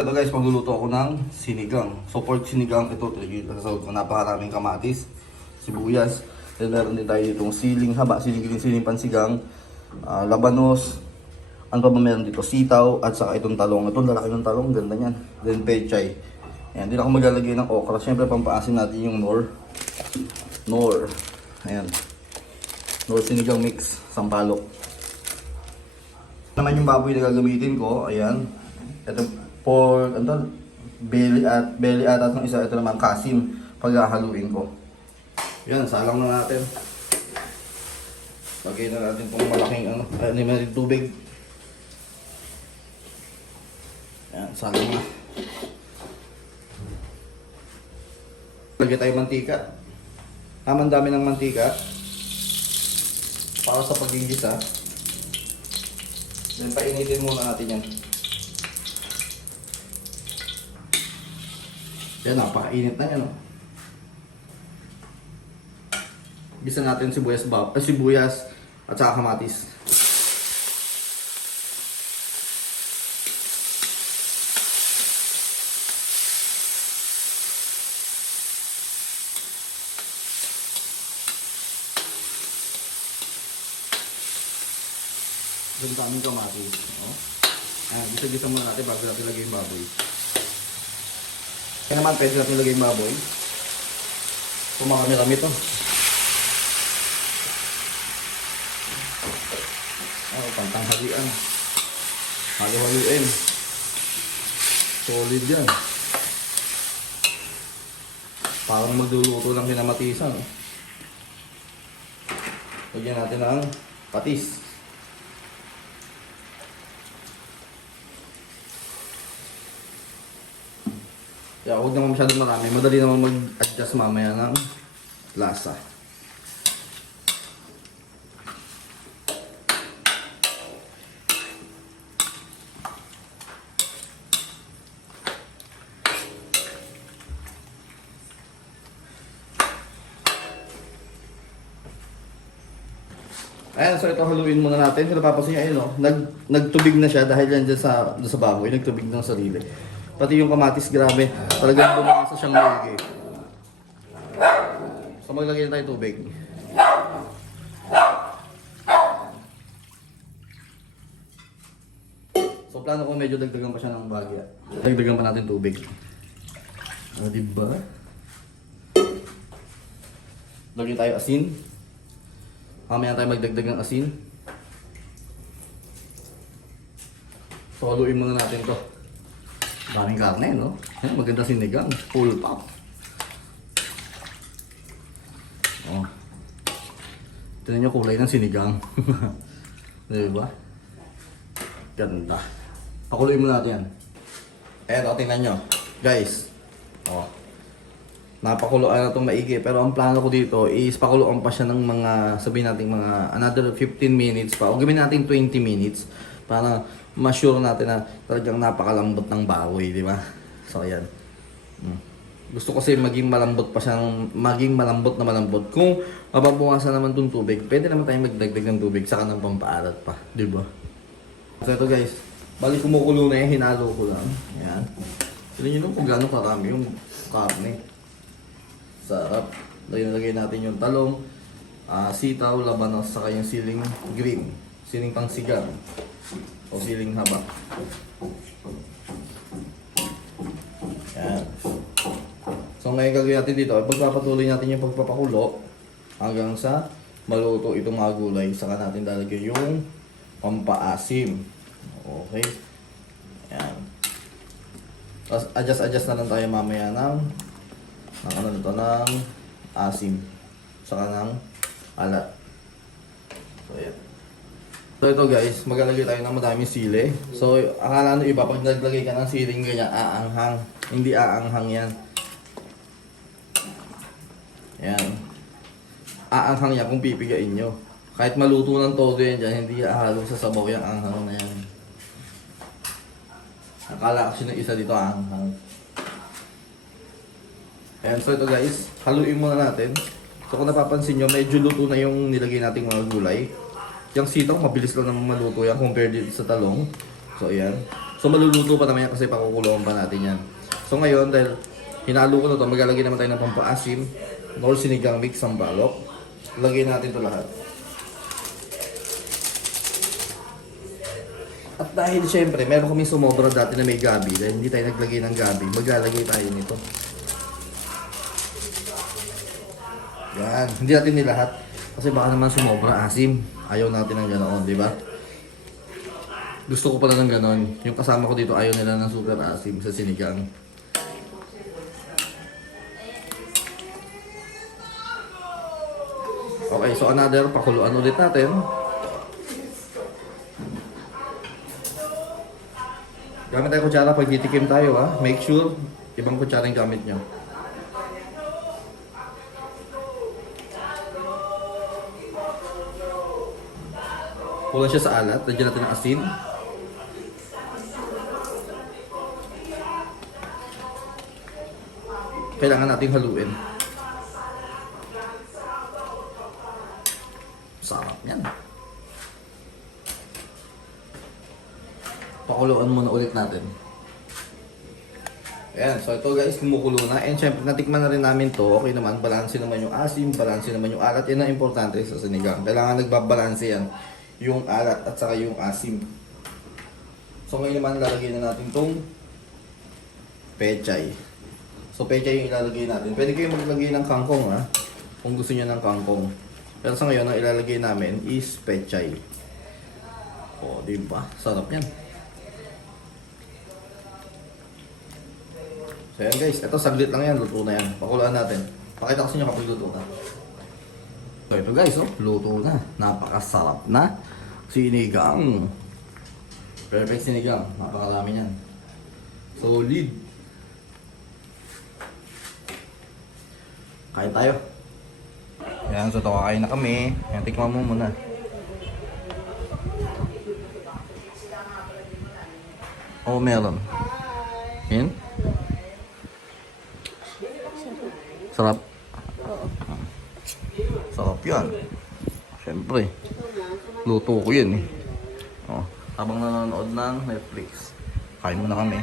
Ito guys, magluluto ako ng sinigang. So pork sinigang, ito sasawad ko. Napakaraming kamatis, sibuyas. Then meron din tayo itong siling haba, siling pansigang, labanos. Ano pa ba meron dito? Sitaw at saka itong talong. Ito lalaki ng talong, ganda niyan. Then pechay. Ayan, din ako maglalagay ng okra. Siyempre pampaasin natin yung nor. Ayan. Nor sinigang mix, sampalok. Naman yung baboy na gagamitin ko, ayan. Ito pork, belly at ng isa, ito naman kasim, paghahaluin ko. Yan, salang na natin. Lagay na natin itong malaking natin tubig. Yan, salang na. Lagay tayo mantika. Tamang dami ng mantika para sa paggigisa. Then painitin muna natin yan. Yan, napakainit na yan. Gisa natin sibuyas at saka kamatis. Yung daming kamatis. Ayan, gisa-gisa muna natin bago natin lagay yung baboy. Kaya naman pwede natin lagay yung baboy. Kumakami-rami ito. Pantanghalian. Halo-haluin. Solid yan. Parang magluluto lang pinamatisan. Lagyan natin ang patis. Kaya huwag naman masyadong marami. Madali naman mag-adjust mamaya ng lasa. Ayan, so ito haluin muna natin. Kung napapansin nyo, ayun, nagtubig na siya dahil yan dyan sa baboy. Nagtubig ng sarili. Pati yung kamatis, grabe. Talagang bumasa siyang maigi. So maglagay na tayo tubig. So plano ko medyo dagdagan pa siya ng bagya. Dagdagan pa natin tubig. Diba? Lagyan tayo asin. Mamaya tayo magdagdag ng asin. So haluin muna natin to. Daming karne, no? Ayan, maganda sinigang. Full pop. Oh. Tignan nyo kulay ng sinigang. Diba? Ganda. Pakuluin mo natin yan. Eto, tingnan nyo. Guys. Oh. Napakuluan na itong maigi. Pero ang plano ko dito is pakuluan pa siya ng mga, sabihin natin mga another 15 minutes pa. O gawin natin 20 minutes. Para ma-sure natin na talagang napakalambot ng baboy, di ba? So, ayan. Gusto ko kasi maging malambot pa siya, maging malambot na malambot. Kung mababawasan naman itong tubig, pwede naman tayong magdagdag ng tubig saka ng pampaalat pa, di ba? So, ito guys, bali kumukulo na yan, hinalo ko lang. Ayan. Tignan nyo kung gaano karami yung karne. Sarap. Lagay natin yung talong, sitaw, labanos, saka yung siling green. Siling pangsigang. O siling haba. Yan. So ngayon gagawin natin dito, pagpapatuloy natin yung pagpapakulo hanggang sa maluto itong mga gulay. Saka natin lalagyan yung pampaasim. Okay. Yan. Tapos adjust na lang tayo mamaya ng asim. Saka ng alat. So yan. So ito guys, maglalagay tayo ng madaming sili. So akala nyo iba, pag naglagay ka ng siling ganyan, aanghang. Hindi aanghang yan. Yan. Aanghang yan kung pipigain nyo. Kahit maluto ng todo yan dyan, hindi ahalo sa sabaw yung anghang na yan. Akala kasi ng isa dito aanghang. Ayan, so ito guys, haluin muna natin. So kung napapansin nyo, medyo luto na yung nilagay nating mga gulay. Yung sitaw, mabilis lang naman maluto yan compared dito sa talong. So, ayan. So maluluto pa naman yan kasi pakukulungan pa natin yan. So ngayon, dahil hinalo ko na to, maglalagay naman tayo ng pampaasim, nor sinigang mix ang balok. Lagay natin to lahat. At dahil syempre, meron kami sumobra dati na may gabi, dahil hindi tayo naglagay ng gabi, maglalagay tayo nito. Yan, hindi natin nilahat. Kasi baka naman sumobra asim. Ayaw natin ng ganoon, di ba? Gusto ko pala ng ganon. Yung kasama ko dito ayaw nila ng super asim sa sinigang. Okay, so another, pakuluan ulit natin. Gamit tayo kutsara pag titikim tayo ha. Make sure, ibang kutsara yung gamit nyo. Kulang siya sa alat, lagyan natin ng asin. Kailangan nating haluin. Sarap yan. Pakuluan muna ulit natin. Ayan, so ito guys, kumukulo na. And syempre, natikman na rin namin to. Okay naman, balanse naman yung asim, balanse naman yung alat. Yan ang importante sa sinigang. Kailangan nagbabalanse yan. Yung alat at saka yung asim. So ngayon naman, lalagay na natin tong pechay. So pechay yung ilalagay natin. Pwede kayo maglagay ng kangkong ha. Kung gusto niyo ng kangkong. Pero sa ngayon, ang ilalagay namin is pechay. O, diba? Sarap yan. So yan guys, ito saglit lang yan, luto na yan. Pakuluan natin. Pakita ko sa inyo kapag luto na. So ito guys, oh, luto na. Napakasarap na sinigang. Perfect sinigang. Napakarami yan. Solid. Kain tayo. Yan, so ito kakain na kami. Yan, tikman mo muna. Oh, meron. Yan. Sarap. Sarap yan. Siyempre. Luto ko yan eh. Oh, habang nanonood ng Netflix. Kain muna kami.